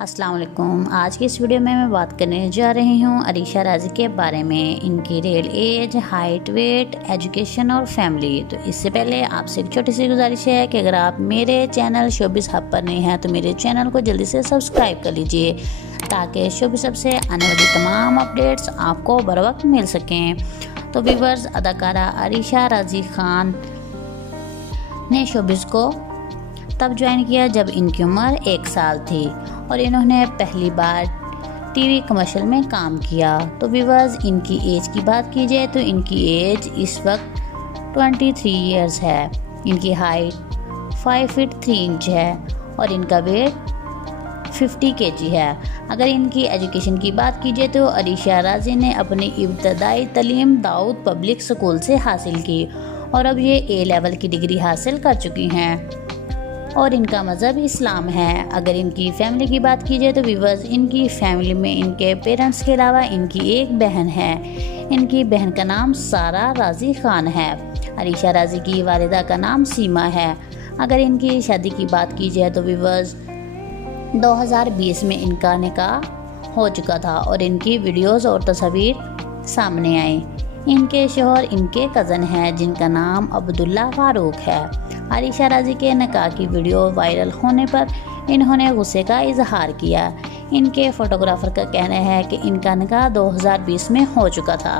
अस्सलाम वालेकुम। आज की इस वीडियो में मैं बात करने जा रही हूँ अरीशा राजी के बारे में, इनकी real age, height, weight, education और फैमिली। तो इससे पहले आपसे एक छोटी सी गुजारिश है कि अगर आप मेरे चैनल शोबिस हब पर नहीं हैं तो मेरे चैनल को जल्दी से सब्सक्राइब कर लीजिए ताकि शोबिस हब से आने वाली तमाम अपडेट्स आपको बर वक्त मिल सकें। तो व्यूअर्स, अदाकारा अरीशा राजी खान ने शोबिस को तब ज्वाइन किया जब इनकी उम्र 1 साल थी और इन्होंने पहली बार टीवी कमर्शियल में काम किया। तो व्यूअर्स, इनकी एज की बात की जाए तो इनकी एज इस वक्त 23 ईयर्स है। इनकी हाइट 5 फीट 3 इंच है और इनका वेट 50 kg है। अगर इनकी एजुकेशन की बात की जाए तो अरीशा राजी ने अपनी इब्तदाई तालीम दाऊद पब्लिक स्कूल से हासिल की और अब ये A लेवल की डिग्री हासिल कर चुकी हैं और इनका मज़हब इस्लाम है। अगर इनकी फैमिली की बात की जाए तो व्यूअर्स, इनकी फैमिली में इनके पेरेंट्स के अलावा इनकी एक बहन है। इनकी बहन का नाम सारा राजी खान है। अरीशा राजी की वालिदा का नाम सीमा है। अगर इनकी शादी की बात की जाए तो व्यूअर्स, 2020 में इनका निकाह हो चुका था और इनकी वीडियोस और तस्वीर सामने आई। इनके शोहर इनके कज़न हैं जिनका नाम अब्दुल्ला फारूक है। अरीशा राजी के निकाह की वीडियो वायरल होने पर इन्होंने गुस्से का इजहार किया। इनके फोटोग्राफर का कहना है कि इनका निकाह 2020 में हो चुका था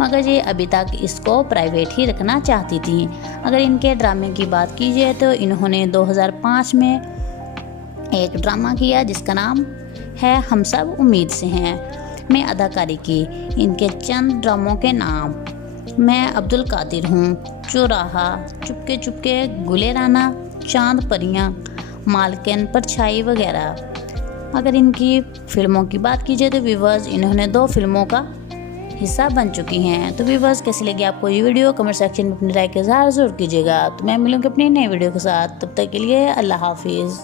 मगर ये अभी तक इसको प्राइवेट ही रखना चाहती थी। अगर इनके ड्रामे की बात की जाए तो इन्होंने 2005 में एक ड्रामा किया जिसका नाम है हम सब उम्मीद से हैं में अदाकारी की। इनके चंद ड्रामों के नाम मैं अब्दुल कादिर हूँ, चौराहा, चुपके चुपके, गुलेराना, चांद परियाँ, मालकिन, परछाई वगैरह। अगर इनकी फिल्मों की बात की जाए तो व्यूअर्स, इन्होंने 2 फिल्मों का हिस्सा बन चुकी हैं। तो व्यूअर्स, कैसी लगी आपको ये वीडियो? कमेंट सेक्शन में अपनी राय का इज़हार ज़रूर कीजिएगा। तो मैं मिलूँगी अपनी नई वीडियो के साथ। तब तक के लिए अल्लाह हाफिज़।